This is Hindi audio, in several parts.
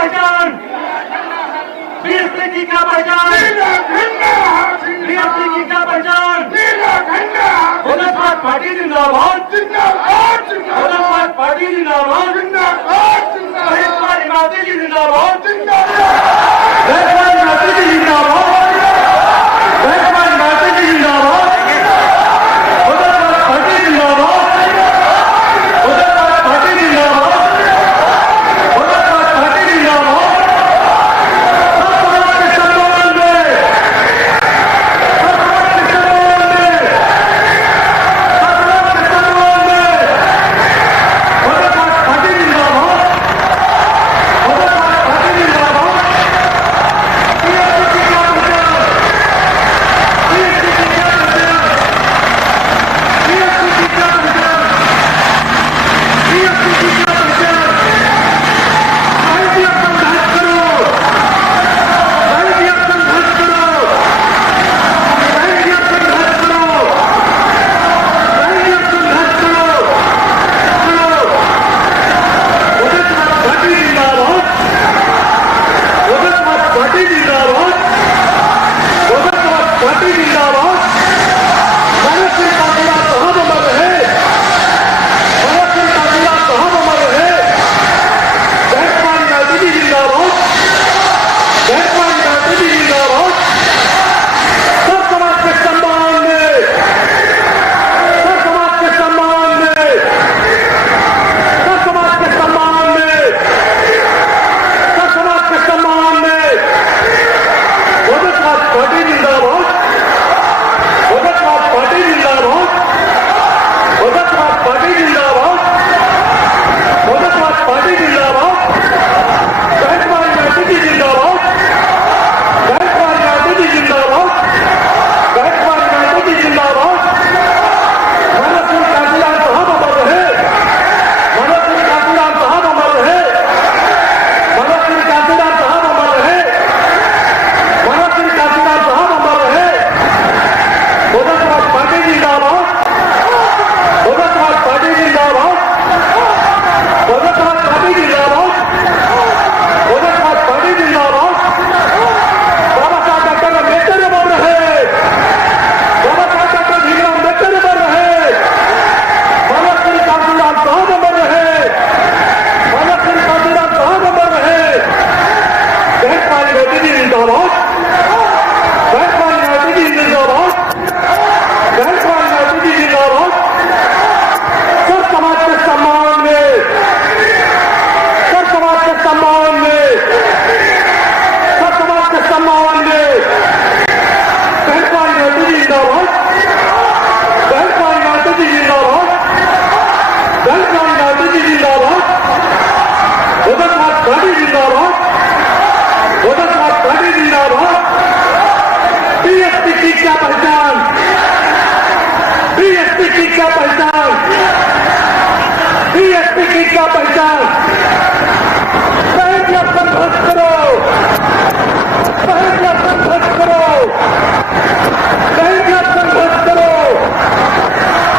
पहचान, बीएसपी की क्या पहचान, बीएसपी की क्या पहचान, बहुजन पार्टी जिंदाबाद, बहुजन पार्टी जिंदाबाद, महिला इमारती जी जिंदाबाद, महिला इमारती जी जिंदाबाद, महिला इमारती जी जिंदाबाद, बहुजन पार्टी जिंदाबाद, बहुजन पार्टी जिंदाबाद, बहुजन पार्टी जिंदाबाद। क्या पहचान, बीएसपी की क्या पहचान, बीएसपी की क्या पहचान। पहले संघर्ष करो, पहले संघर्ष करो, पहले संघर्ष करो,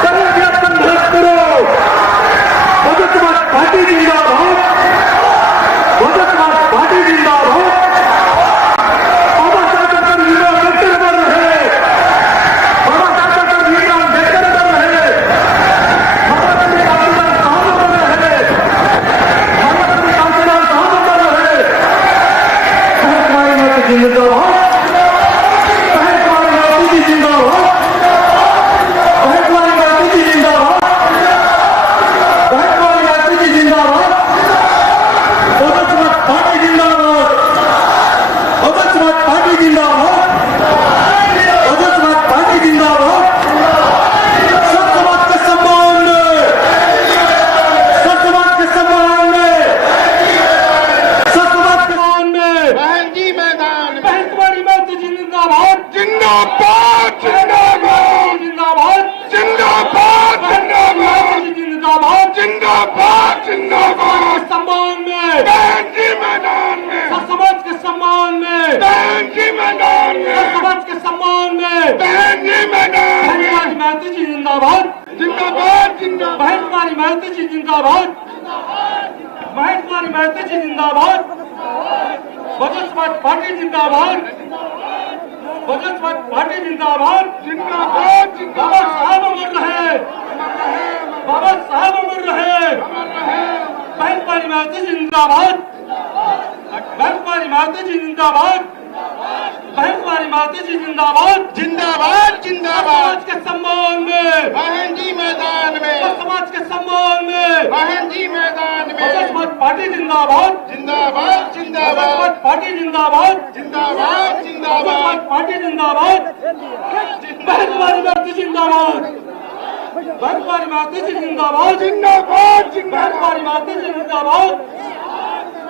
पहले संघर्ष करो। बहुजन पार्टी जिंदाबाद, बहुजन पार्टी जिंदाबाद। जिंदाबाद जिंदाबाद। सम्मान में बहन जी मैदान में, समाज के सम्मान में बहन जी मैदान में, समाज के सम्मान में बहन जी मैदान में। बहन महती जी जिंदाबाद जिंदाबाद जिंदाबाद। बहन महती जी जिंदाबाद, बहन महती जी जिंदाबाद। बहुजन समाज पार्टी जिंदाबाद, बहुजन समाज पार्टी जिंदाबाद, जिंदाबाद बाबा साहब अमर रहे, बाबा साहब अमर रहे, बहन माता जिंदाबाद, बहन माता जिंदाबाद, बहन माता जिंदाबाद, जिंदाबाद जिंदाबाद। समाज के सम्मान में, बहन जी मैदान में, समाज के सम्मान में, बहन जी मैदान में, बहुजन समाज पार्टी जिंदाबाद, जिंदाबाद बहुजन जिंदाबाद, समाज पार्टी जिंदाबाद, जिंदाबाद बहुजन जिंदाबाद, समाज पार्टी जिंदाबाद, बहन माता जिंदाबाद, बहन माता जिंदाबाद, जिंदाबाद बहन माता जिंदाबाद,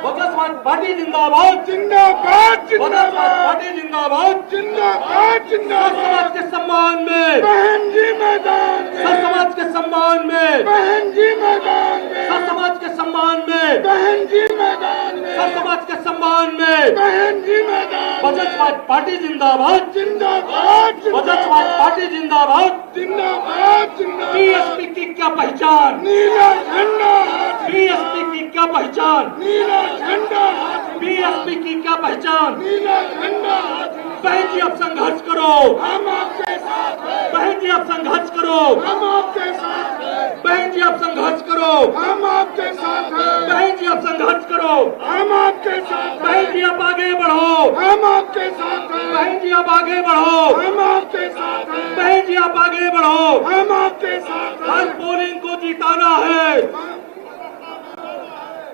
बहुजन समाज पार्टी जिंदाबाद, जिंदाबाद बहुजन समाज जिंदाबाद, पार्टी जिंदाबाद, जिंदाबाद जिंदाबाद। समाज के सम्मान में, बहन जी मैदान में, समाज के सम्मान में, बहन जी मैदान में, समाज के सम्मान में, बहन जी मैदान में, समाज के सम्मान में, बहन जी मैदान, बहुजन समाज पार्टी जिंदाबाद, जिंदाबाद बहुजन समाज पार्टी जिंदाबाद, जिंदाबाद जिंदाबाद। बीएसपी की क्या पहचान, नीला झंडा हाथ में, बीएसपी की क्या पहचान, नीला झंडा हाथ में, बीएसपी की क्या पहचान। नीला झंडा हाथ में। बहन जी अब संघर्ष करो, हम आपके साथ हैं, बहन जी अब संघर्ष करो, हम आपके साथ हैं, बहन जी अब संघर्ष करो, हम आपके साथ हैं, बहन जी अब संघर्ष करो, हम आपके साथ बहन हैं, जी अब आगे बढ़ो, हम आपके साथ हैं, बहन जी अब आगे बढ़ो, हम आपके साथ हैं, बहन जी अब आगे बढ़ो। हम आपके साथ हर हैं। पोलिंग को जिताना है,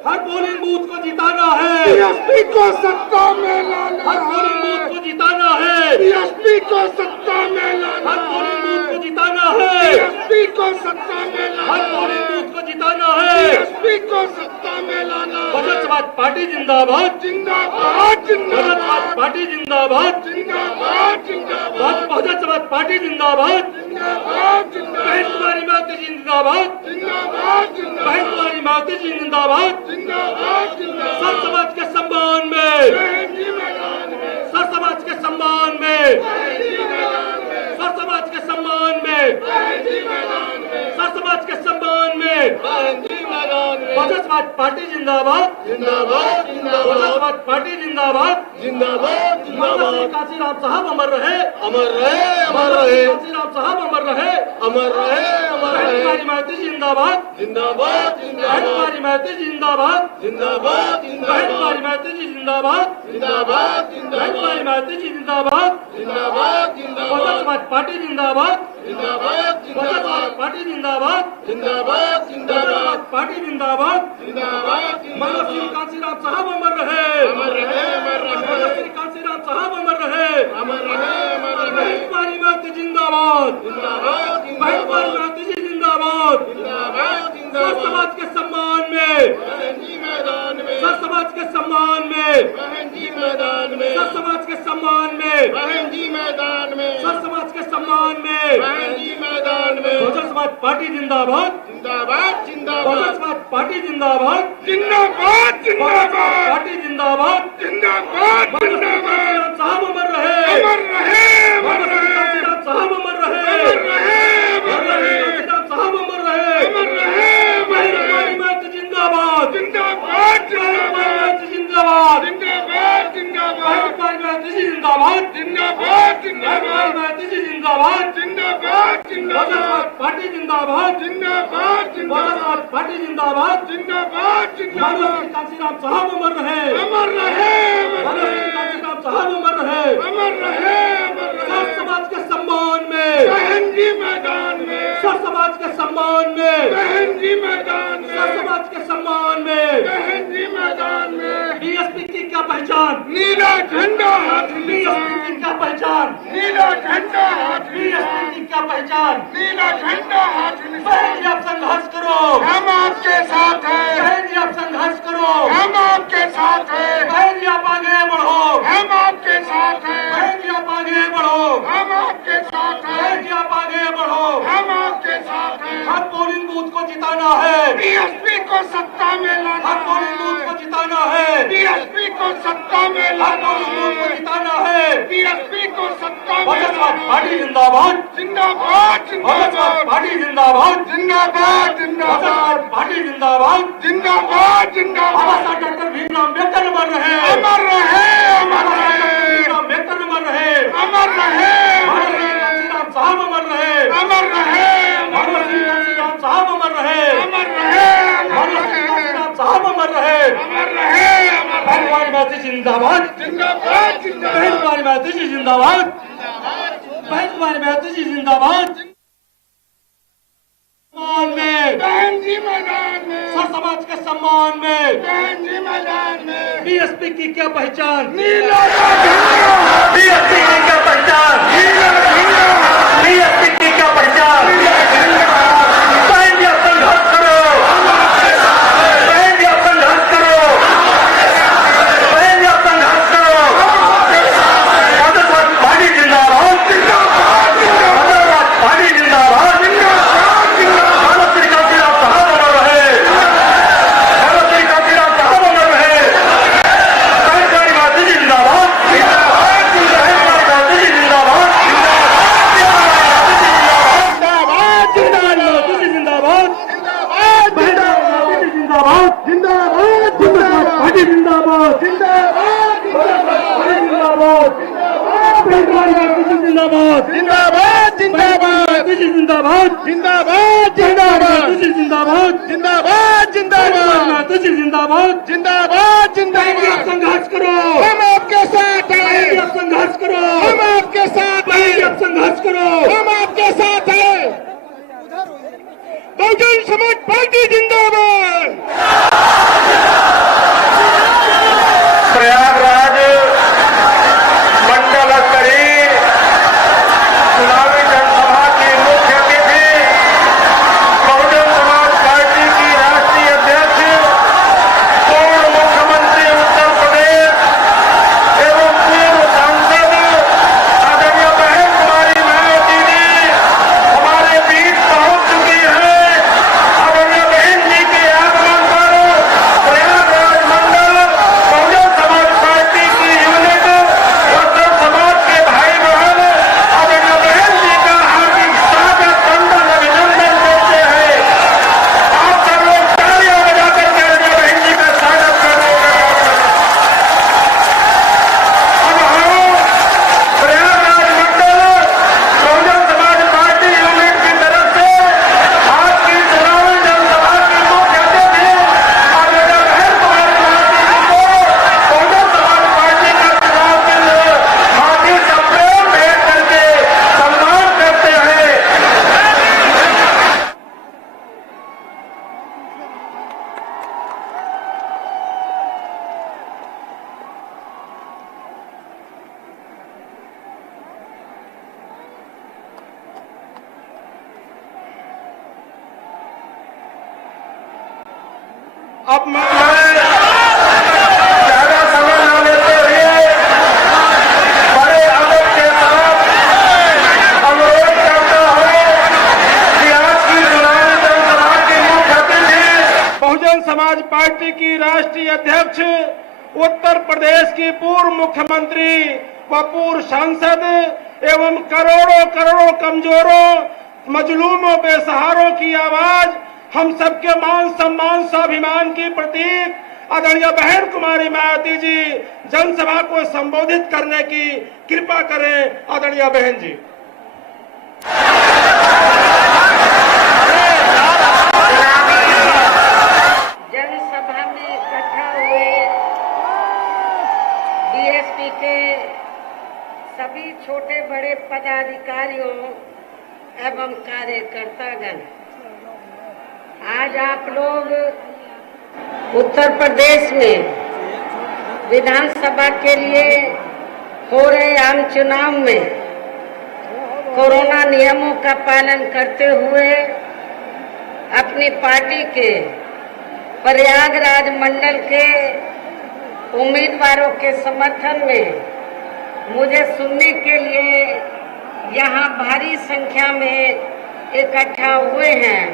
हर पोलिंग बूथ को जिताना है, बीएसपी को सत्ता में लाना हर पोलिंग है, बूथ को जिताना है, बीएसपी को सत्ता में लाना हर पोलिंग बूथ है, को जिताना है, बीएसपी को सत्ता में हर लाना पोलिंग है, बूथ को जिताना है। बीएसपी को सत्ता में लाना बहुजन है। समाज पार्टी जिंदाबाद, जिंदाबाद बहुजन समाज जिंदाबाद, पार्टी जिंदाबाद, जिंदाबाद जिंदाबाद, बहुजन समाज पार्टी जिंदाबाद, जिंदाबाद बहन जिंदाबाद, कुमारी माता जिंदाबाद, जिंदाबाद बहन जिंदाबाद, कुमारी माता जिंदाबाद। जिंदाबाद सर जिंदाबाद। समाज के सम्मान में, बहन जी मैदान में, सर समाज के सम्मान में, बहन जी मैदान में, सर समाज के सम्मान में, बहन जी मैदान में, सर समाज के सम्मान में, बहन जी मैदान में, बहुजन समाज पार्टी जिंदाबाद, जिंदाबाद बहुजन जिंदाबाद, समाज पार्टी जिंदाबाद। जिंदाबाद माता श्री जिंदाबाद। कांशीराम साहब अमर रहे, अमर रहे, अमर माता श्री रहे, कांशीराम साहब अमर रहे, अमर रहे, अमर बहन रहे। कुमारी माता जिंदाबाद, जिंदाबाद बहन जिंदाबाद, कुमारी माता जिंदाबाद, जिंदाबाद बहन जिंदाबाद, कुमारी माता जिंदाबाद, जिंदाबाद बहन जिंदाबाद, कुमारी माता जिंदाबाद, जिंदाबाद बहुजन जिंदाबाद, समाज पार्टी जिंदाबाद, जिंदाबाद बहुजन समाज जिंदाबाद, पार्टी जिंदाबाद, जिंदाबाद बहुजन जिंदाबाद, समाज पार्टी जिंदाबाद। जिंदाबाद माता श्री जिंदाबाद। कांशीराम साहब अमर रहे, अमर रहे, अमर माता रहे, श्री कांशीराम साहब अमर रहे, अमर रहे, अमर रहे। बहन कुमारी माता जिंदाबाद, जिंदाबाद बहन कुमारी जिंदाबाद, माता जिंदाबाद। जिंदाबाद सर जिंदाबाद। समाज के सम्मान में, बहन जी मैदान में, सर समाज के सम्मान में, बहन जी मैदान में, सर समाज के सम्मान में, बहन जी मैदान में, सर समाज के सम्मान में, बहन जी मैदान में। बहुजन समाज पार्टी जिंदाबाद, जिंदाबाद बहुजन जिंदाबाद, समाज पार्टी जिंदाबाद, जिंदाबाद बहुजन समाज जिंदाबाद, पार्टी जिंदाबाद। जिंदाबाद माता श्री जिंदाबाद। कांशीराम साहब अमर रहे, अमर रहे, अमर माता श्री रहे, कांशीराम साहब अमर रहे, अमर रहे, अमर माता श्री रहे, कांशीराम साहब अमर रहे, अमर रहे, अमर बहन रहे। कुमारी माता जिंदाबाद, जिंदाबाद बहन कुमारी जिंदाबाद, माता जिंदाबाद, जिंदाबाद बहन जिंदाबाद, कुमारी माता जिंदाबाद, जिंदाबाद बहन जिंदाबाद, कुमारी माता जिंदाबाद। जिंदाबाद बहुजन जिंदाबाद, समाज पार्टी जिंदाबाद, जिंदाबाद बहुजन जिंदाबाद, समाज पार्टी जिंदाबाद। जिंदाबाद माता जिंदाबाद। श्री कांशीराम साहब अमर रहे, अमर रहे, अमर माता श्री रहे, कांशीराम साहब अमर रहे, अमर रहे, अमर सर रहे। समाज के सम्मान में, बहन जी मैदान में, सर समाज के सम्मान में, बहन जी मैदान सर में, समाज के सम्मान में, बहन जी मैदान में। बीएसपी की क्या पहचान, नीला झंडा हाथ में, बीएसपी की क्या पहचान, नीला झंडा हाथ में, बीएसपी की क्या पहचान। नीला झंडा हाथ में। बहन जी आप संघर्ष करो, हम आपके साथ हैं, बहन जी आप संघर्ष करो, हम आपके साथ हैं, बहन जी आप आगे बढ़ो, हम आपके साथ हैं, बहन जी आप आगे बढ़ो, हम आपके साथ हैं, बहन जी आप आगे बढ़ो। हम आपके साथ हैं। हर पोलिंग बूथ को जिताना है, बीएसपी को सत्ता में लाना हर पोलिंग बूथ को है, जिताना है, बीएसपी को सत्ता में हर लाना पोलिंग बूथ को है, जिताना है। बीएसपी को सत्ता में बहुजन समाज लाना पार्टी है। जिंदाबाद, जिंदाबाद बहुजन समाज जिंदाबाद, पार्टी जिंदाबाद, जिंदाबाद बहुजन जिंदाबाद, समाज पार्टी जिंदाबाद। जिंदाबाद बाबा जिंदाबाद। साहब डॉक्टर भीमराव अम्बेडकर अमर रहे, अमर रहे, अमर रहे, अम्बेडकर अमर रहे, अमर रहे, कांशीराम साहब अमर रहे, अमर रहे, कांशीराम साहब अमर रहे, अमर रहे, कांशीराम साहब अमर रहे। अमर रहे, बहन कुमारी माता जिंदाबाद, जिंदाबाद, बहन कुमारी माता जिंदाबाद, बहन कुमारी माता जिंदाबाद। सम्मान में, बहन जी मैदान में, सर समाज के सम्मान में, बहन जी मैदान में, बीएसपी की क्या पहचान, नीला का झंडा, बीएसपी की क्या पहचान, नीला झंडा, बीएसपी की क्या पहचान। बहन जी अब संघर्ष करो, बहन जी अब संघर्ष करो, बहन जी अब संघर्ष करो। समाजवादी पार्टी जिंदाबाद, समाजवादी पार्टी जिंदाबाद। भारत श्री कांशीराम साहब अमर रहे, भारत श्री कांशीराम साहब अमर रहे। बहन कुमारी माता जिंदाबाद, बहन कुमारी माता जिंदाबाद, जिंदाबाद, बहन माता जिंदाबाद, पार्टी जिंदाबाद, बहन कुमारी माता जिंदाबाद, जिंदाबाद, जिंदाबाद, जिंदाबाद, जिंदाबाद, जिंदाबाद, जिंदाबाद, जिंदाबाद, जिंदाबाद, जिंदाबाद। जिंदाबाद, बहन जी अब जिंदाबाद, संघर्ष करो, हम आपके साथ बहन जी हैं, अब संघर्ष करो, हम आपके साथ बहन जी हैं, अब संघर्ष करो। हम आपके साथ हैं। बहुजन समाज पार्टी जिंदाबाद। प्रयागराज मंडल स्तरीय चुनावी जनसभा की मुख्य अतिथि बहुजन समाज पार्टी की राष्ट्रीय अध्यक्ष पूर्व मुख्यमंत्री उत्तर प्रदेश एवं पूर्व सांसद आदरणीय बहन कुमारी मायावती जी हमारे बीच पहुंच चुकी है। आदरणीय बहन जी के आगमन पर प्रयागराज मंडल बहुजन समाज पार्टी की यूनिट उत्तर समाज के भाई बहन आदरणीय बहन जी का हार्दिक स्वागत वंदन अभिनंदन देते हैं। आप सब लोग तालियां बजाकर के आदरणीय बहन जी का स्वागत करने का अब हम प्रयागराज मंडल बहुजन समाज पार्टी यूनिट की तरफ से आज की चुनावी जनसभा की मुख्य अतिथि आदरणीय बहन कुमारी मायावती जी को बहुजन समाज पार्टी का चुनाव चिन्ह माटी का प्रेम भेंट करके सम्मान करते हैं। अब मैं ज्यादा समय न लेते हुए बड़े अदब के साथ अनुरोध करता हूं कि आज की चुनावी जनसभा की मुख्य अतिथि बहुजन समाज पार्टी की राष्ट्रीय अध्यक्ष उत्तर प्रदेश की पूर्व मुख्यमंत्री व पूर्व सांसद एवं करोड़ों करोड़ों कमजोरों मजलूमों बेसहारों की आवाज हम सबके मान सम्मान स्वाभिमान की प्रतीक आदरणीय बहन कुमारी मायावती जी जनसभा को संबोधित करने की कृपा करें। आदरणीय बहन जी। जनसभा में इकट्ठा हुए बीएसपी के सभी छोटे बड़े पदाधिकारियों एवं कार्यकर्तागण, आज आप लोग उत्तर प्रदेश में विधानसभा के लिए हो रहे आम चुनाव में कोरोना नियमों का पालन करते हुए अपनी पार्टी के प्रयागराज मंडल के उम्मीदवारों के समर्थन में मुझे सुनने के लिए यहाँ भारी संख्या में इकट्ठा हुए हैं,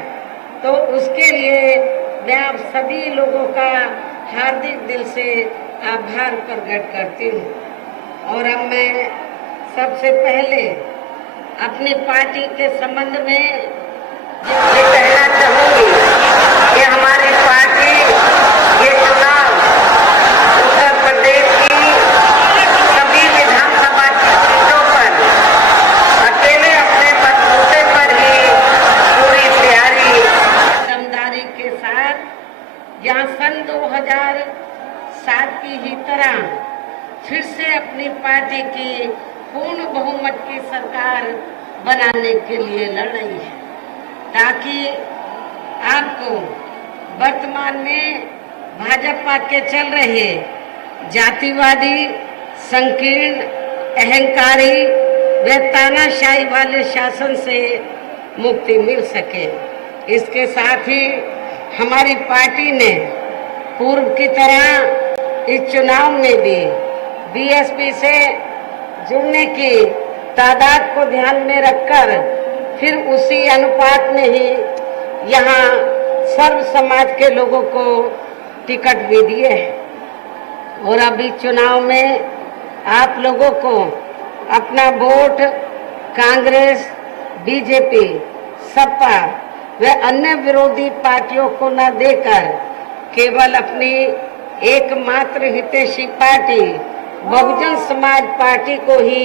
तो उसके लिए मैं आप सभी लोगों का हार्दिक दिल से आभार प्रकट करती हूँ। और अब मैं सबसे पहले अपनी पार्टी के संबंध में ये कहना चाहूँगी कि हमारी पार्टी ये चुनाव उत्तर प्रदेश की यहाँ सन 2007 की ही तरह फिर से अपनी पार्टी की पूर्ण बहुमत की सरकार बनाने के लिए लड़ रही है, ताकि आपको वर्तमान में भाजपा के चल रहे जातिवादी, संकीर्ण, अहंकारी व तानाशाही वाले शासन से मुक्ति मिल सके। इसके साथ ही हमारी पार्टी ने पूर्व की तरह इस चुनाव में भी बीएसपी से जुड़ने की तादाद को ध्यान में रखकर फिर उसी अनुपात में ही यहाँ सर्व समाज के लोगों को टिकट भी दिए हैं। और अभी चुनाव में आप लोगों को अपना वोट कांग्रेस, बीजेपी, सपा व अन्य विरोधी पार्टियों को न देकर केवल अपनी एकमात्र हितैषी पार्टी बहुजन समाज पार्टी को ही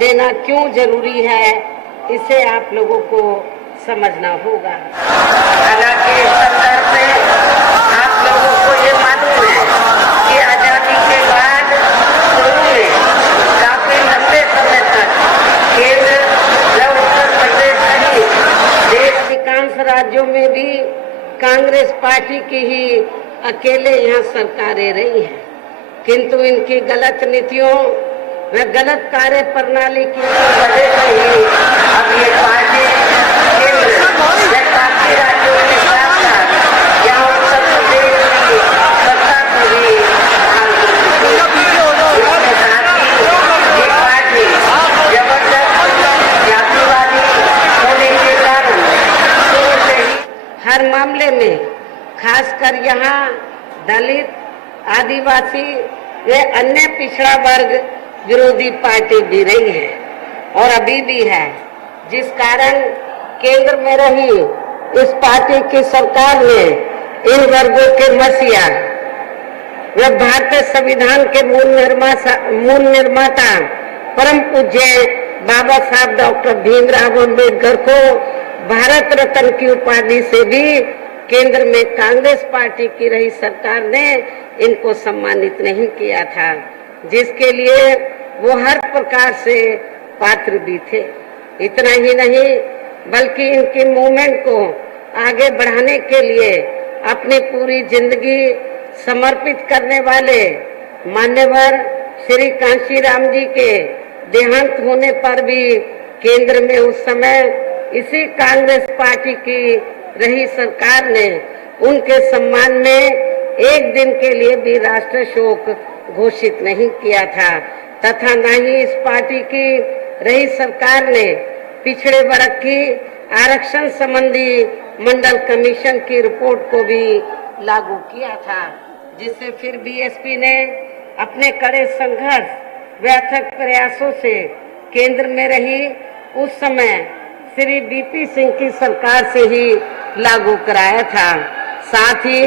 देना क्यों जरूरी है, इसे आप लोगों को समझना होगा। हालांकि इस संदर्भ में आप लोगों को ये मालूम है कि आजादी के बाद शुरू में काफी लंबे समय तक केंद्र व उत्तर प्रदेश सहित देश अधिकांश राज्यों में भी कांग्रेस पार्टी की ही अकेले यहाँ सरकारें रही हैं, किंतु इनकी गलत नीतियों व गलत कार्य प्रणाली की वजह से ही अब ये पार्टी केंद्र व बाकी राज्यों के साथ साथ यहाँ उत्तर प्रदेश की सत्ता को भी हासिल कर चुकी है। इसके साथ ही ये पार्टी जबरदस्त जातिवादी होने के कारण शुरू से ही हर मामले में खासकर यहाँ दलित, आदिवासी व अन्य पिछड़ा वर्ग विरोधी पार्टी भी रही है और अभी भी है, जिस कारण केंद्र में रही इस पार्टी की सरकार ने इन वर्गों के मसीहा व भारतीय संविधान के मूल निर्माता परम पूज्य बाबा साहब डॉक्टर भीमराव अम्बेडकर को भारत रत्न की उपाधि से भी केंद्र में कांग्रेस पार्टी की रही सरकार ने इनको सम्मानित नहीं किया था, जिसके लिए वो हर प्रकार से पात्र भी थे। इतना ही नहीं बल्कि इनकी मूवमेंट को आगे बढ़ाने के लिए अपनी पूरी जिंदगी समर्पित करने वाले मान्यवर श्री कांशीराम जी के देहांत होने पर भी केंद्र में उस समय इसी कांग्रेस पार्टी की रही सरकार ने उनके सम्मान में एक दिन के लिए भी राष्ट्रीय शोक घोषित नहीं किया था, तथा न ही इस पार्टी की रही सरकार ने पिछड़े वर्ग की आरक्षण संबंधी मंडल कमीशन की रिपोर्ट को भी लागू किया था, जिससे फिर बीएसपी ने अपने कड़े संघर्ष व अथक प्रयासों से केंद्र में रही उस समय श्री बीपी सिंह की सरकार से ही लागू कराया था। साथ ही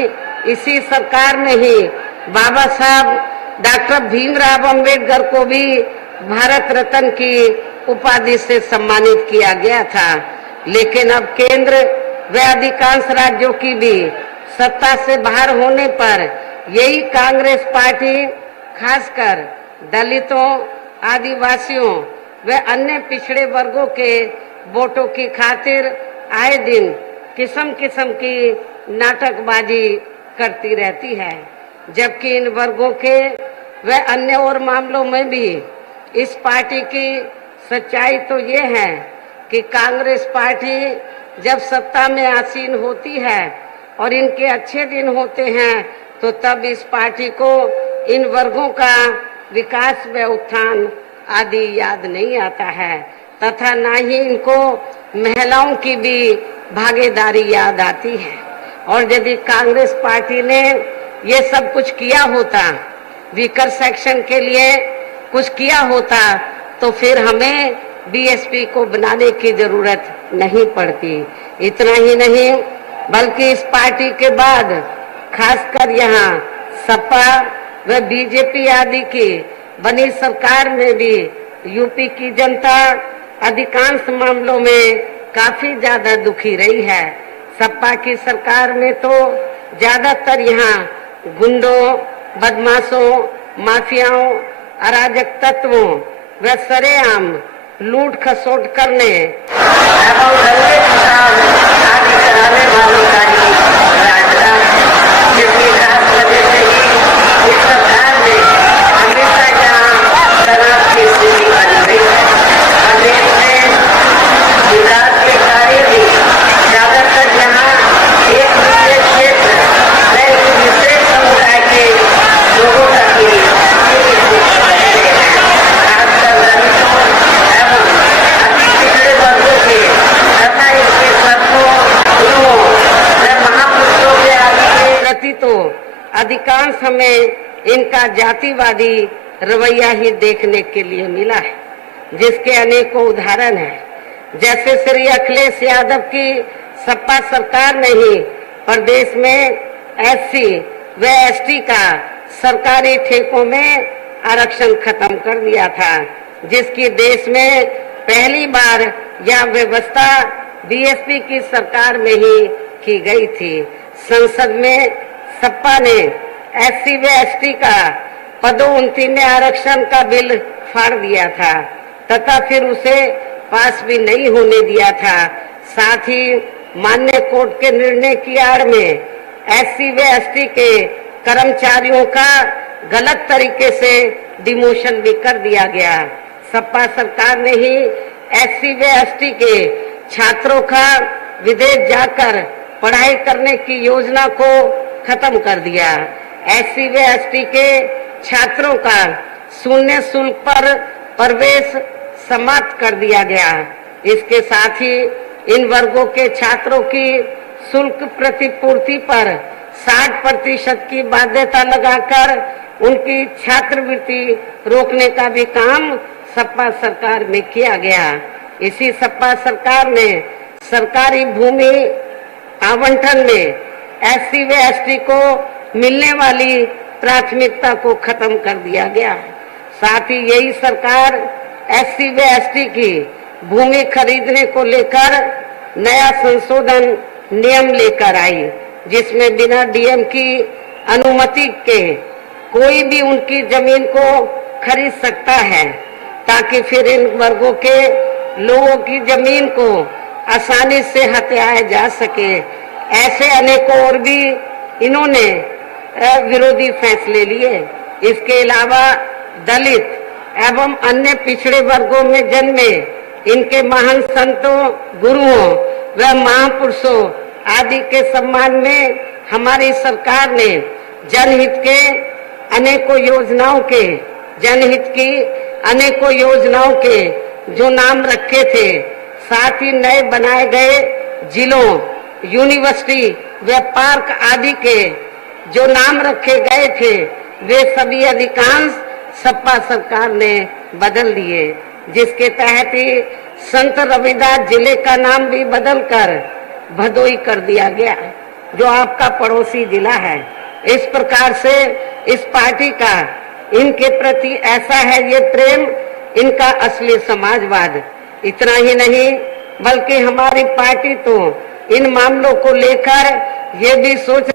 इसी सरकार में ही बाबा साहब डॉक्टर भीमराव अम्बेडकर को भी भारत रत्न की उपाधि से सम्मानित किया गया था। लेकिन अब केंद्र व अधिकांश राज्यों की भी सत्ता से बाहर होने पर यही कांग्रेस पार्टी खासकर दलितों, आदिवासियों व अन्य पिछड़े वर्गों के वोटों की खातिर आए दिन किस्म किस्म की नाटकबाजी करती रहती है, जबकि इन वर्गों के व अन्य और मामलों में भी इस पार्टी की सच्चाई तो ये है कि कांग्रेस पार्टी जब सत्ता में आसीन होती है और इनके अच्छे दिन होते हैं तो तब इस पार्टी को इन वर्गों का विकास व उत्थान आदि याद नहीं आता है, तथा न ही इनको महिलाओं की भी भागीदारी याद आती है। और यदि कांग्रेस पार्टी ने ये सब कुछ किया होता, वीकर सेक्शन के लिए कुछ किया होता, तो फिर हमें बीएसपी को बनाने की जरूरत नहीं पड़ती। इतना ही नहीं बल्कि इस पार्टी के बाद खासकर यहाँ सपा व बीजेपी आदि की बनी सरकार में भी यूपी की जनता अधिकांश मामलों में काफी ज्यादा दुखी रही है। सपा की सरकार में तो ज्यादातर यहाँ गुंडों, बदमाशों, माफियाओं, अराजक तत्वों व सरेआम लूट खसोट करने एवं रंगे खिसाब आदि कराने वालों का ही राजराज, जिसकी खास वजह से ही इस सरकार ने हमेशा यहाँ शराब की स्थिति बनी रही है। प्रदेश में विकास के कार्य भी ज्यादातर यहाँ एक विशेष क्षेत्र व एक विशेष समुदाय के लोगों तक ही खासकर दलितों एवं अति पिछड़े वर्गों के तथा इसके सत्वों, गुरुओं व महापुरुषों के आदि के प्रति तो अधिकांश हमें इनका जातिवादी रवैया ही देखने के लिए मिला है, जिसके अनेकों उदाहरण हैं। जैसे श्री अखिलेश यादव की सपा सरकार ने ही प्रदेश में एससी व एसटी का सरकारी ठेकों में आरक्षण खत्म कर दिया था, जिसकी देश में पहली बार यह व्यवस्था बीएसपी की सरकार में ही की गई थी। संसद में सपा ने एससी व एसटी का पदोन्नति में आरक्षण का बिल फाड़ दिया था तथा फिर उसे पास भी नहीं होने दिया था। साथ ही माननीय कोर्ट के निर्णय की आड़ में एससी व एसटी के कर्मचारियों का गलत तरीके से डिमोशन भी कर दिया गया। सपा सरकार ने ही एससी व एसटी के छात्रों का विदेश जाकर पढ़ाई करने की योजना को खत्म कर दिया। एससी व एसटी के छात्रों का शून्य शुल्क पर प्रवेश समाप्त कर दिया गया। इसके साथ ही इन वर्गों के छात्रों की शुल्क प्रतिपूर्ति पर 60% की बाध्यता लगाकर उनकी छात्रवृत्ति रोकने का भी काम सपा सरकार में किया गया। इसी सपा सरकार ने सरकारी भूमि आवंटन में एससी व एसटी को मिलने वाली प्राथमिकता को खत्म कर दिया गया। साथ ही यही सरकार एससी व एसटी की भूमि खरीदने को लेकर नया संशोधन नियम लेकर आई, जिसमें बिना डीएम की अनुमति के कोई भी उनकी जमीन को खरीद सकता है, ताकि फिर इन वर्गों के लोगों की जमीन को आसानी से हथियाया जा सके। ऐसे अनेकों और भी इन्होंने विरोधी फैसले लिए। इसके अलावा दलित एवं अन्य पिछड़े वर्गों में जन्मे इनके महान संतों, गुरुओं व महापुरुषों आदि के सम्मान में हमारी सरकार ने जनहित की अनेकों योजनाओं के जो नाम रखे थे, साथ ही नए बनाए गए जिलों, यूनिवर्सिटी व पार्क आदि के जो नाम रखे गए थे, वे सभी अधिकांश सपा सरकार ने बदल दिए, जिसके तहत ही संत रविदास जिले का नाम भी बदलकर भदोई कर दिया गया, जो आपका पड़ोसी जिला है। इस प्रकार से इस पार्टी का इनके प्रति ऐसा है ये प्रेम, इनका असली समाजवाद। इतना ही नहीं बल्कि हमारी पार्टी तो इन मामलों को लेकर ये भी सोच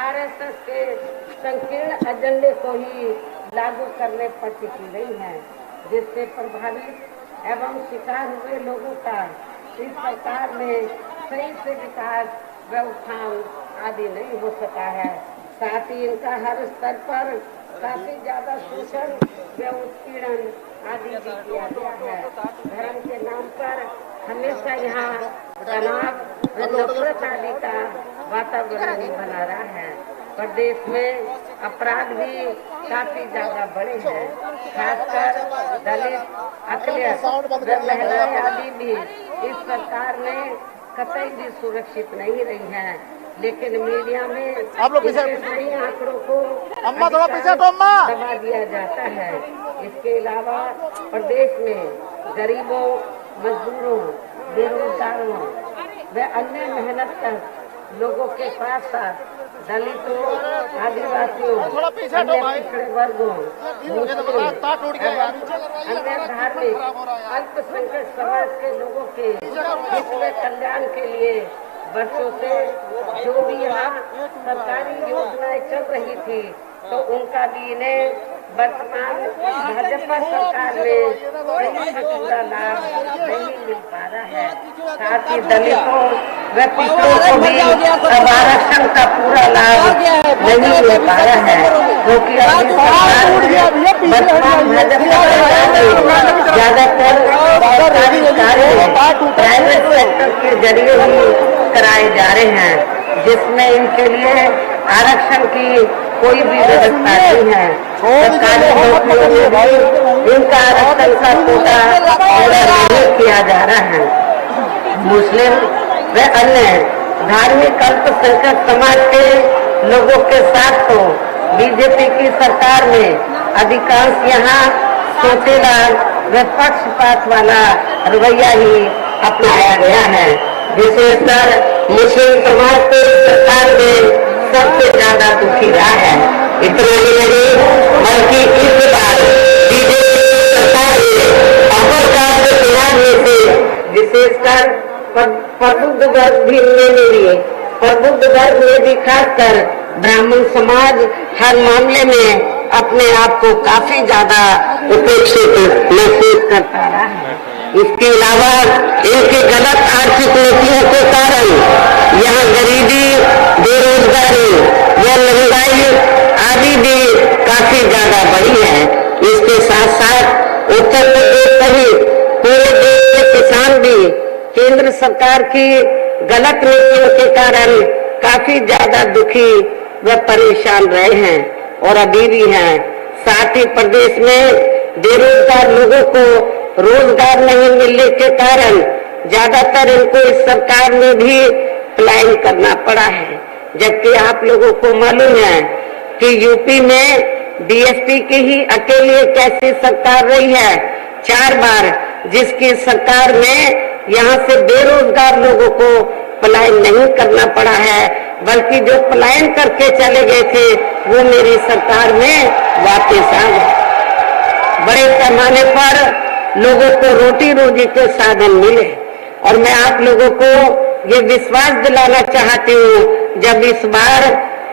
आरएसएस के संकीर्ण एजेंडे को ही लागू करने पर टिकी रही है, जिससे प्रभावित एवं शिकार हुए लोगों का इस सरकार में सही से विकास व उत्थान आदि नहीं हो सका है। साथ ही इनका हर स्तर पर काफी ज्यादा शोषण व उत्पीड़न आदि भी किया गया है। धर्म के नाम पर हमेशा यहाँ तनाव व नफरत आदि का वातावरण बना रहा है। प्रदेश में अपराध भी काफी ज्यादा बढ़े हैं, खासकर दलित, अखिलेश व महिलाएं आदि भी इस सरकार में कतई भी सुरक्षित नहीं रही है। लेकिन मीडिया में आप लोग पीछे सही आंकड़ों को अम्मा थोड़ा पीछे तो अम्मा दबा दिया जाता है। इसके अलावा प्रदेश में गरीबों, मजदूरों, बेरोजगारों व अन्य मेहनत लोगों के साथ साथ दलितों, आदिवासियों, अन्य पिछड़े वर्गों, अन्य धार्मिक अल्पसंख्यक समाज के लोगों के हित में कल्याण के लिए वर्षों से जो भी यहाँ सरकारी योजनाएं चल रही थी, तो उनका भी इन्हें वर्तमान भाजपा सरकार में सही से पूरा लाभ नहीं मिल पा रहा है। साथ ही दलितों व पिछड़ों को भी अब आरक्षण का पूरा लाभ नहीं मिल पा रहा है, क्योंकि अभी सरकार में वर्तमान भाजपा सरकार में ज्यादातर सरकारी कार्य प्राइवेट सेक्टर के जरिए ही कराए जा रहे हैं, जिसमें इनके लिए आरक्षण की कोई भी व्यवस्था नहीं है। सरकारी नौकरियों में भी इनका आरक्षण का कोटा पूरा नहीं किया जा रहा है। मुस्लिम व अन्य धार्मिक अल्पसंख्यक समाज के लोगों के साथ तो बीजेपी की सरकार में अधिकांश यहाँ सोचेला व पक्षपात वाला रवैया ही अपनाया गया है। विशेषकर मुस्लिम समाज को सरकार में सबसे ज्यादा दुखी रहा है। इतना ही नहीं बल्कि इस बार बीजेपी सरकार ने अवकाश के चुनाव में से विशेषकर प्रबुद्ध वर्ग भी प्रबुद्ध वर्ग में भी खासकर ब्राह्मण समाज हर मामले में अपने आप को काफी ज्यादा उपेक्षित महसूस करता रहा है। इसके अलावा इनके गलत आर्थिक नीतियों के कारण यहाँ गरीबी, बेरोजगारी व महंगाई आदि भी काफी ज्यादा बढ़ी है। इसके साथ साथ उत्तर प्रदेश सहित पूरे देश के किसान भी केंद्र सरकार की गलत नीतियों के कारण काफी ज्यादा दुखी व परेशान रहे हैं और अभी भी हैं। साथ ही प्रदेश में बेरोजगार लोगों को रोजगार नहीं मिलने के कारण ज्यादातर इनको इस सरकार में भी पलायन करना पड़ा है। जबकि आप लोगों को मालूम है कि यूपी में बीएसपी की ही अकेली एक ऐसी सरकार रही है 4 बार, जिसकी सरकार में यहाँ से बेरोजगार लोगों को पलायन नहीं करना पड़ा है, बल्कि जो पलायन करके चले गए थे वो मेरी सरकार में वापस आ गए। बड़े पैमाने पर लोगों को रोटी रोजी के साधन मिले और मैं आप लोगों को ये विश्वास दिलाना चाहती हूँ, जब इस बार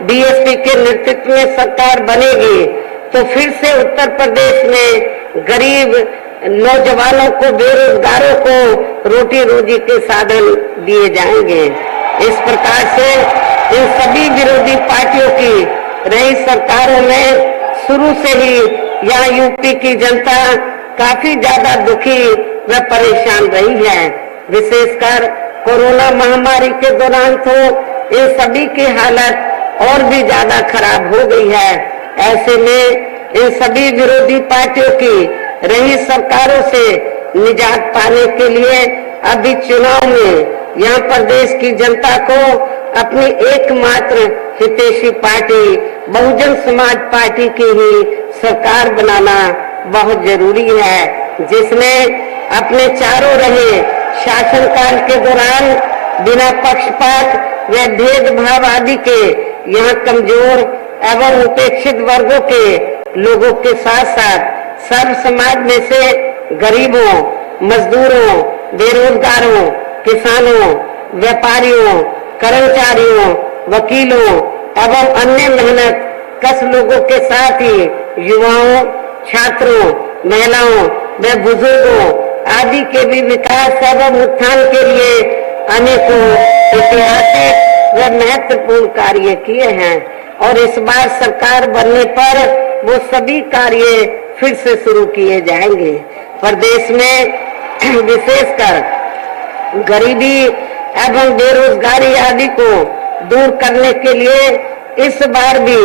बीएसपी के नेतृत्व में सरकार बनेगी तो फिर से उत्तर प्रदेश में गरीब नौजवानों को, बेरोजगारों को रोटी रोजी के साधन दिए जाएंगे। इस प्रकार से इन सभी विरोधी पार्टियों की रही सरकारों में शुरू से ही यहाँ यूपी की जनता काफी ज्यादा दुखी व परेशान रही है। विशेषकर कोरोना महामारी के दौरान तो इन सभी की हालत और भी ज्यादा खराब हो गई है। ऐसे में इन सभी विरोधी पार्टियों की रही सरकारों से निजात पाने के लिए अभी चुनाव में यहाँ प्रदेश की जनता को अपनी एकमात्र हितैषी पार्टी बहुजन समाज पार्टी की ही सरकार बनाना बहुत जरूरी है, जिसमें अपने चारों रहे शासनकाल के दौरान बिना पक्षपात व भेदभाव आदि के यहाँ कमजोर एवं उपेक्षित वर्गों के लोगों के साथ साथ सब समाज में से गरीबों, मजदूरों, बेरोजगारों, किसानों, व्यापारियों, कर्मचारियों, वकीलों एवं अन्य मेहनत कश लोगों के साथ ही युवाओं, छात्रों, महिलाओं व बुजुर्गों आदि के भी विकास एवं उत्थान के लिए अनेकों ऐतिहासिक व महत्वपूर्ण कार्य किए हैं और इस बार सरकार बनने पर वो सभी कार्य फिर से शुरू किए जाएंगे। प्रदेश में विशेषकर गरीबी एवं बेरोजगारी आदि को दूर करने के लिए इस बार भी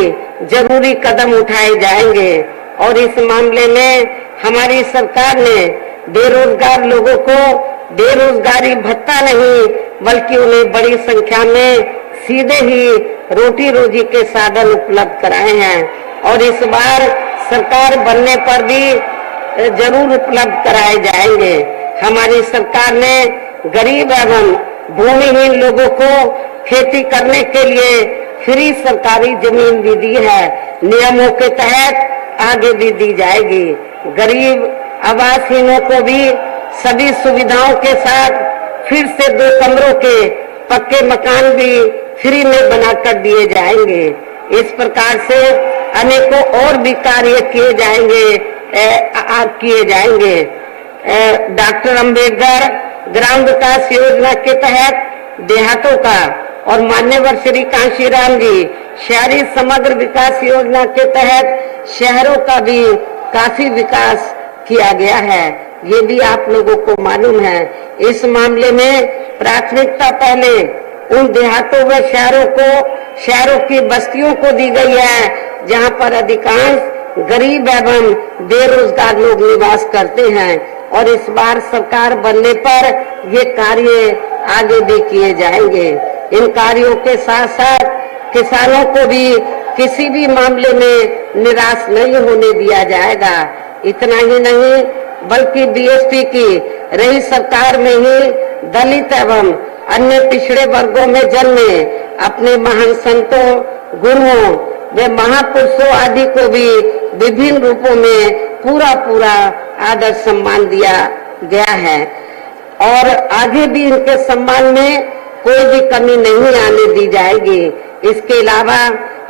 जरूरी कदम उठाए जाएंगे और इस मामले में हमारी सरकार ने बेरोजगार लोगों को बेरोजगारी भत्ता नहीं बल्कि उन्हें बड़ी संख्या में सीधे ही रोटी रोजी के साधन उपलब्ध कराए हैं और इस बार सरकार बनने पर भी जरूर उपलब्ध कराए जाएंगे। हमारी सरकार ने गरीब एवं भूमिहीन लोगों को खेती करने के लिए फ्री सरकारी जमीन भी दी है, नियमों के तहत आगे भी दी जाएगी। गरीब आवासहीनों को भी सभी सुविधाओं के साथ फिर से 2 कमरों के पक्के मकान भी फ्री में बनाकर दिए जाएंगे। इस प्रकार से अनेकों और भी कार्य किए जाएंगे। डॉक्टर अंबेडकर ग्राम विकास योजना के तहत देहातों का और मान्यवर श्री कांशीराम जी शहरी समग्र विकास योजना के तहत शहरों का भी काफी विकास किया गया है, ये भी आप लोगों को मालूम है। इस मामले में प्राथमिकता पहले उन देहातों व शहरों की बस्तियों को दी गई है जहां पर अधिकांश गरीब एवं बेरोजगार लोग निवास करते हैं और इस बार सरकार बनने पर ये कार्य आगे भी किए जाएंगे। इन कार्यों के साथ साथ किसानों को भी किसी भी मामले में निराश नहीं होने दिया जाएगा। इतना ही नहीं बल्कि बीएसपी की रही सरकार में ही दलित एवं अन्य पिछड़े वर्गों में जन्मे अपने महान संतों, गुरुओं व महापुरुषों आदि को भी विभिन्न रूपों में पूरा आदर सम्मान दिया गया है और आगे भी इनके सम्मान में कोई भी कमी नहीं आने दी जाएगी। इसके अलावा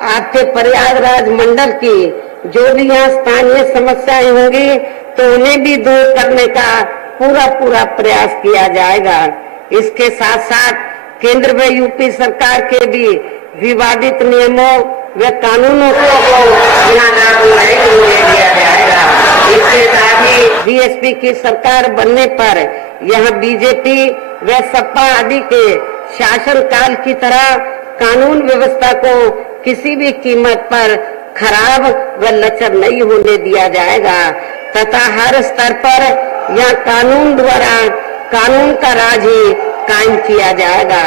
आपके प्रयागराज मंडल की जो भी यहाँ स्थानीय समस्याएं होंगी तो उन्हें भी दूर करने का पूरा प्रयास किया जाएगा। इसके साथ साथ केंद्र व यूपी सरकार के भी विवादित नियमों व कानूनों को यहाँ लागू नहीं दिया जाएगा। इसके साथ ही बीएसपी की सरकार बनने पर यहाँ बीजेपी व सपा आदि के शासन काल की तरह कानून व्यवस्था को किसी भी कीमत पर खराब व लचर नहीं होने दिया जाएगा तथा हर स्तर पर यहाँ कानून द्वारा कानून का राज ही कायम किया जाएगा।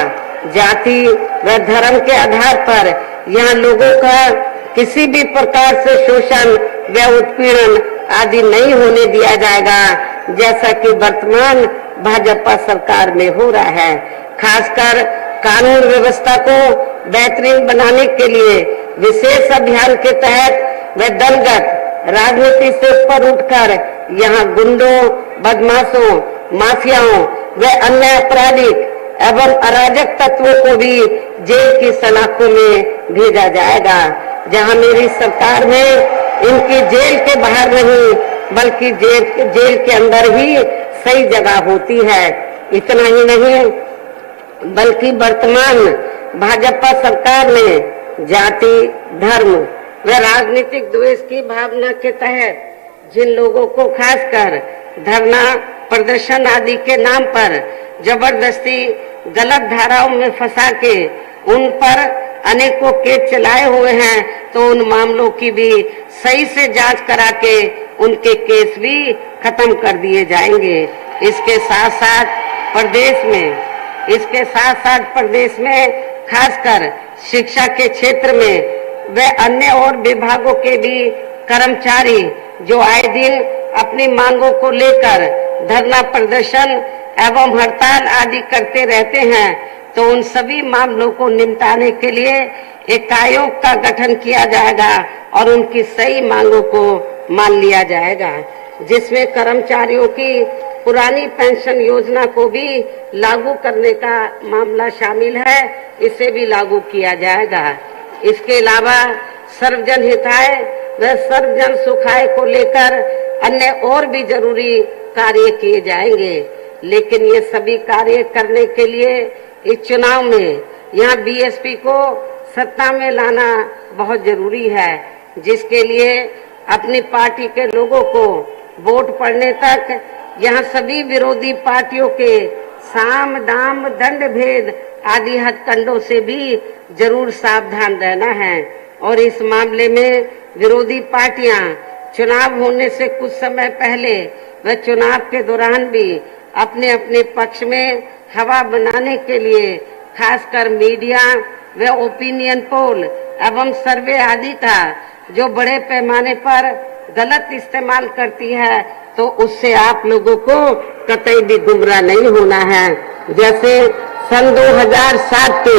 जाति व धर्म के आधार पर यहाँ लोगों का किसी भी प्रकार से शोषण व उत्पीड़न आदि नहीं होने दिया जाएगा जैसा कि वर्तमान भाजपा सरकार में हो रहा है। खासकर कानून व्यवस्था को बेहतरीन बनाने के लिए विशेष अभियान के तहत व दलगत राजनीति से ऊपर उठकर यहाँ गुंडों, बदमाशों, माफियाओं व अन्य आपराधिक एवं अराजक तत्वों को भी जेल की सलाखों में भेजा जाएगा, जहाँ मेरी सरकार में इनकी जेल के बाहर नहीं बल्कि जेल के अंदर ही सही जगह होती है। इतना ही नहीं बल्कि वर्तमान भाजपा सरकार ने जाति, धर्म व राजनीतिक द्वेष की भावना के तहत जिन लोगों को खासकर धरना प्रदर्शन आदि के नाम पर जबरदस्ती गलत धाराओं में फंसा के उन पर अनेकों केस चलाए हुए हैं तो उन मामलों की भी सही से जांच करा के उनके केस भी खत्म कर दिए जाएंगे। इसके साथ साथ प्रदेश में खासकर शिक्षा के क्षेत्र में व अन्य और विभागों के भी कर्मचारी जो आए दिन अपनी मांगों को लेकर धरना प्रदर्शन एवं हड़ताल आदि करते रहते हैं तो उन सभी मामलों को निपटाने के लिए एक आयोग का गठन किया जाएगा और उनकी सही मांगों को मान लिया जाएगा, जिसमें कर्मचारियों की पुरानी पेंशन योजना को भी लागू करने का मामला शामिल है, इसे भी लागू किया जाएगा। इसके अलावा सर्वजन हिताय व सर्वजन सुखाय को लेकर अन्य और भी जरूरी कार्य किए जाएंगे, लेकिन ये सभी कार्य करने के लिए इस चुनाव में यहाँ बीएसपी को सत्ता में लाना बहुत जरूरी है, जिसके लिए अपनी पार्टी के लोगों को वोट पड़ने तक यहाँ सभी विरोधी पार्टियों के साम दाम दंड भेद आदि हथकंडों से भी जरूर सावधान रहना है। और इस मामले में विरोधी पार्टियां चुनाव होने से कुछ समय पहले व चुनाव के दौरान भी अपने अपने पक्ष में हवा बनाने के लिए खासकर मीडिया व ओपिनियन पोल एवं सर्वे आदि का जो बड़े पैमाने पर गलत इस्तेमाल करती है, तो उससे आप लोगों को कतई भी गुमराह नहीं होना है। जैसे सन 2007 के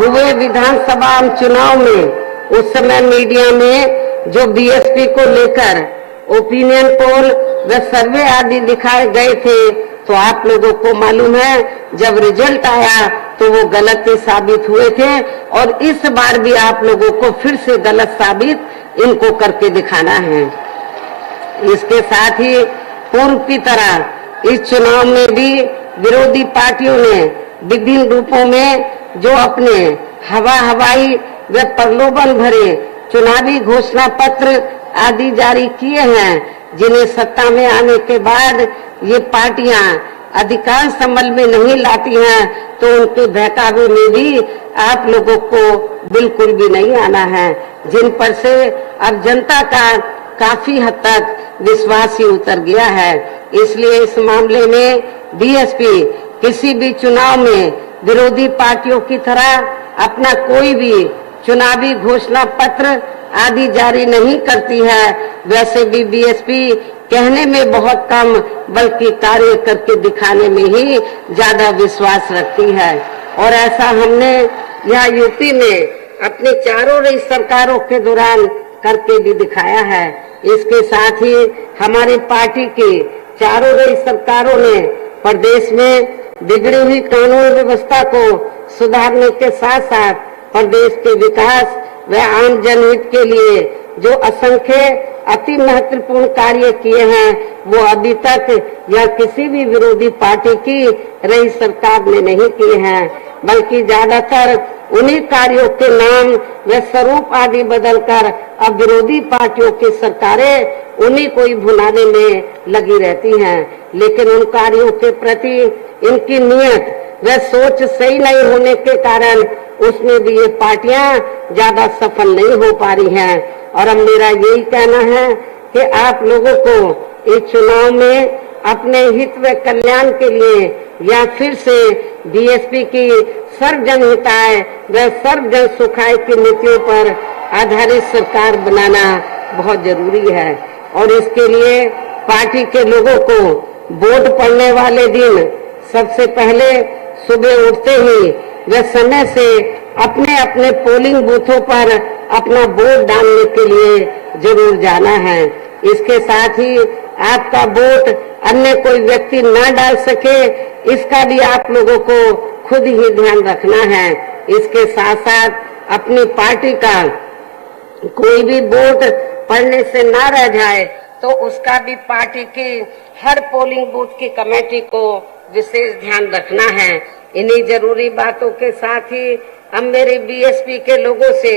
हुए विधानसभा चुनाव में उस समय मीडिया में जो बीएसपी को लेकर ओपिनियन पोल व सर्वे आदि दिखाए गए थे, तो आप लोगों को मालूम है जब रिजल्ट आया तो वो गलत साबित हुए थे। और इस बार भी आप लोगों को फिर से गलत साबित इनको करके दिखाना है। इसके साथ ही पूर्व की तरह इस चुनाव में भी विरोधी पार्टियों ने विभिन्न रूपों में जो अपने हवाई व प्रलोभन भरे चुनावी घोषणा पत्र आदि जारी किए हैं, जिन्हें सत्ता में आने के बाद ये पार्टियां अधिकांश अमल में नहीं लाती हैं, तो उनके बहकावे में भी आप लोगों को बिल्कुल भी नहीं आना है, जिन पर से अब जनता का काफी हद तक विश्वास ही उतर गया है। इसलिए इस मामले में बीएसपी किसी भी चुनाव में विरोधी पार्टियों की तरह अपना कोई भी चुनावी घोषणा पत्र आदि जारी नहीं करती है। वैसे भी बीएसपी कहने में बहुत कम बल्कि कार्य करके दिखाने में ही ज्यादा विश्वास रखती है। और ऐसा हमने यहाँ यूपी में अपनी चारों रही सरकारों के दौरान करके भी दिखाया है। इसके साथ ही हमारी पार्टी की चारों रही सरकारों ने प्रदेश में बिगड़ी हुई कानून व्यवस्था को सुधारने के साथ साथ प्रदेश के विकास व आम जनहित के लिए जो असंख्य अति महत्वपूर्ण कार्य किए हैं, वो अभी तक या किसी भी विरोधी पार्टी की रही सरकार ने नहीं किए हैं, बल्कि ज्यादातर उन्हीं कार्यों के नाम व स्वरूप आदि बदलकर अब विरोधी पार्टियों की सरकारें उन्हीं को ही भुनाने में लगी रहती हैं। लेकिन उन कार्यों के प्रति इनकी नियत व सोच सही नहीं होने के कारण उसमें भी ये पार्टियां ज्यादा सफल नहीं हो पा रही हैं। और अब मेरा यही कहना है कि आप लोगों को इस चुनाव में अपने हित व कल्याण के लिए या फिर से बीएसपी की सर्वजन हिताय व सर्वजन सुखाय की नीतियों पर आधारित सरकार बनाना बहुत जरूरी है। और इसके लिए पार्टी के लोगों को वोट पड़ने वाले दिन सबसे पहले सुबह उठते ही व समय से अपने अपने पोलिंग बूथों पर अपना वोट डालने के लिए जरूर जाना है। इसके साथ ही आपका वोट अन्य कोई व्यक्ति न डाल सके, इसका भी आप लोगों को खुद ही ध्यान रखना है। इसके साथ साथ अपनी पार्टी का कोई भी वोट पड़ने से ना रह जाए, तो उसका भी पार्टी की हर पोलिंग बूथ की कमेटी को विशेष ध्यान रखना है। इन्हीं जरूरी बातों के साथ ही अब मेरी बीएसपी के लोगों से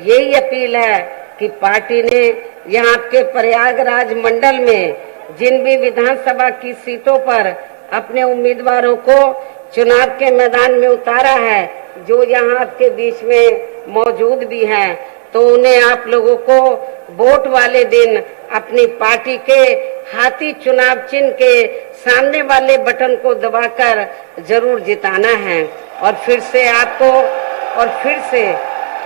यही अपील है कि पार्टी ने यहाँ के प्रयागराज मंडल में जिन भी विधानसभा की सीटों पर अपने उम्मीदवारों को चुनाव के मैदान में उतारा है, जो यहाँ आपके बीच में मौजूद भी हैं, तो उन्हें आप लोगों को वोट वाले दिन अपनी पार्टी के हाथी चुनाव चिन्ह के सामने वाले बटन को दबाकर जरूर जिताना है। और फिर से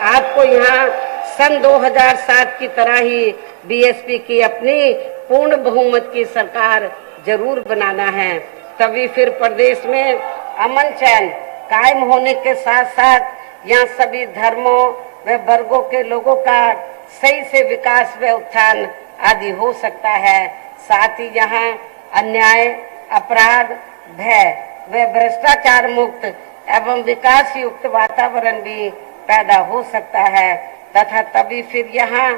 आपको यहाँ सन 2007 की तरह ही बीएसपी की अपनी पूर्ण बहुमत की सरकार जरूर बनाना है। तभी फिर प्रदेश में अमन चैन कायम होने के साथ साथ यहाँ सभी धर्मों व वर्गों के लोगों का सही से विकास व उत्थान आदि हो सकता है। साथ ही यहाँ अन्याय, अपराध, भय व भ्रष्टाचार मुक्त एवं विकास युक्त वातावरण भी पैदा हो सकता है। तथा तभी फिर यहाँ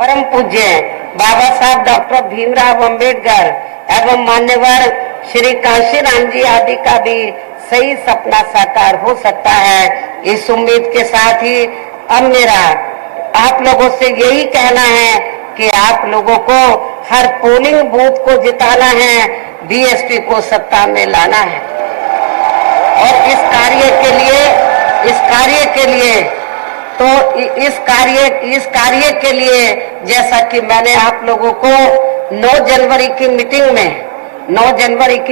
परम पूज्य बाबा साहब डॉक्टर भीमराव अंबेडकर एवं मान्यवर श्री कांशीराम जी आदि का भी सही सपना साकार हो सकता है। इस उम्मीद के साथ ही अब मेरा आप लोगों से यही कहना है कि आप लोगों को हर पोलिंग बूथ को जिताना है, बीएसपी को सत्ता में लाना है। और इस कार्य के लिए जैसा कि मैंने आप लोगों को 9 जनवरी की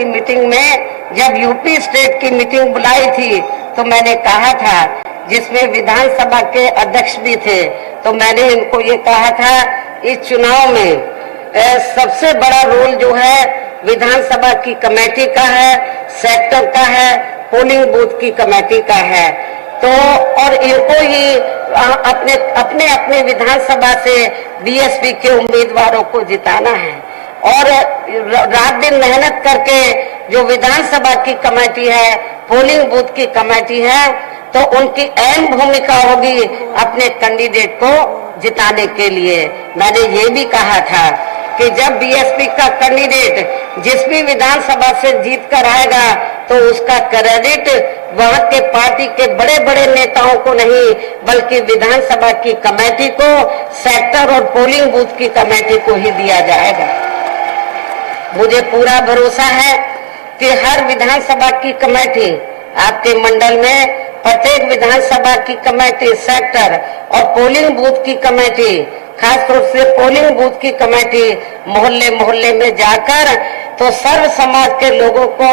मीटिंग में जब यूपी स्टेट की मीटिंग बुलाई थी तो मैंने कहा था, जिसमें विधानसभा के अध्यक्ष भी थे, तो मैंने इनको ये कहा था इस चुनाव में सबसे बड़ा रोल जो है विधानसभा की कमेटी का है, सेक्टर का है, पोलिंग बूथ की कमेटी का है। तो और इनको ही अपने विधानसभा से बीएसपी के उम्मीदवारों को जिताना है। और रात दिन मेहनत करके जो विधानसभा की कमेटी है, पोलिंग बूथ की कमेटी है, तो उनकी अहम भूमिका होगी अपने कैंडिडेट को जिताने के लिए। मैंने ये भी कहा था कि जब बीएसपी का कैंडिडेट जिस भी विधानसभा से जीत कर आएगा तो उसका क्रेडिट वहां के पार्टी के बड़े बड़े नेताओं को नहीं, बल्कि विधानसभा की कमेटी को, सेक्टर और पोलिंग बूथ की कमेटी को ही दिया जाएगा। मुझे पूरा भरोसा है कि हर विधानसभा की कमेटी, आपके मंडल में प्रत्येक विधानसभा की कमेटी, सेक्टर और पोलिंग बूथ की कमेटी, खासतौर से पोलिंग बूथ की कमेटी मोहल्ले मोहल्ले में जाकर तो सर्व समाज के लोगों को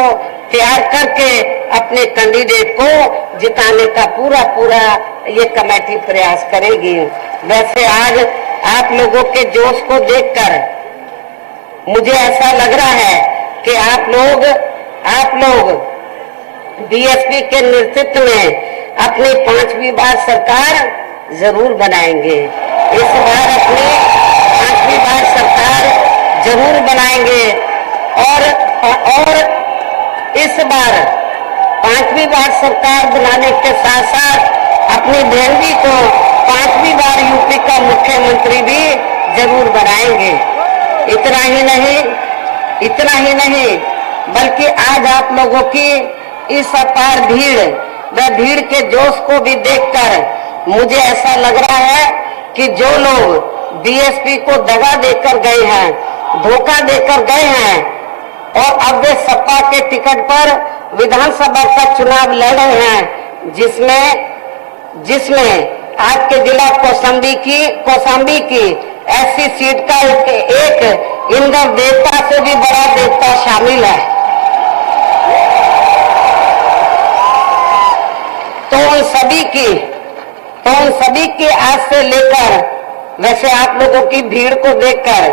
तैयार करके अपने कैंडिडेट को जिताने का पूरा ये कमेटी प्रयास करेगी। वैसे आज आप लोगों के जोश को देखकर मुझे ऐसा लग रहा है कि आप लोग बीएसपी के नेतृत्व में अपनी 5वीं बार सरकार जरूर बनाएंगे। इस बार अपनी 5वीं बार सरकार जरूर बनाएंगे और इस बार 5वीं बार सरकार बनाने के साथ साथ अपनी बहन को 5वीं बार यूपी का मुख्यमंत्री भी जरूर बनाएंगे। इतना ही नहीं बल्कि आज आप लोगों की इस अपार भीड़ के जोश को भी देखकर मुझे ऐसा लग रहा है कि जो लोग बीएसपी को दगा देकर गए हैं, धोखा देकर गए हैं और अब वे सपा के टिकट पर विधानसभा का चुनाव लड़ रहे हैं, जिसमें आपके जिला कौशाम्बी की ऐसी सीट का एक इंद्र देवता से भी बड़ा देवता शामिल है। तो उन सभी की आज से लेकर, वैसे आप लोगों की भीड़ को देखकर,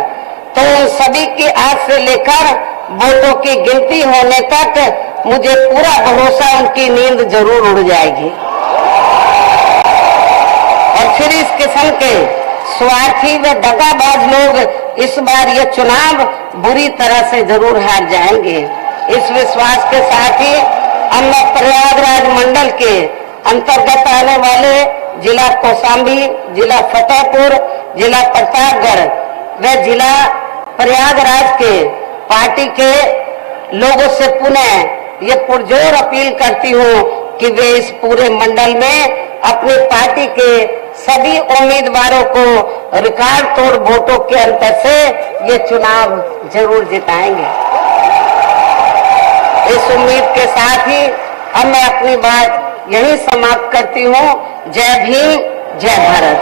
तो उन सभी की आज से लेकर वोटों की गिनती होने तक मुझे पूरा भरोसा उनकी नींद जरूर उड़ जाएगी। और फिर इस किस्म के स्वार्थी व दगाबाज लोग इस बार ये चुनाव बुरी तरह से जरूर हार जाएंगे। इस विश्वास के साथ ही हम प्रयागराज मंडल के अंतर्गत आने वाले जिला कौशाम्बी, जिला फतेहपुर, जिला प्रतापगढ़ व जिला प्रयागराज के पार्टी के लोगों से पुनः ये पुरजोर अपील करती हूँ कि वे इस पूरे मंडल में अपनी पार्टी के सभी उम्मीदवारों को रिकॉर्ड तोड़ वोटों के अंतर से ये चुनाव जरूर जिताएंगे। इस उम्मीद के साथ ही अब मैं अपनी बात यही समाप्त करती हूँ। जय भीम, जय भारत।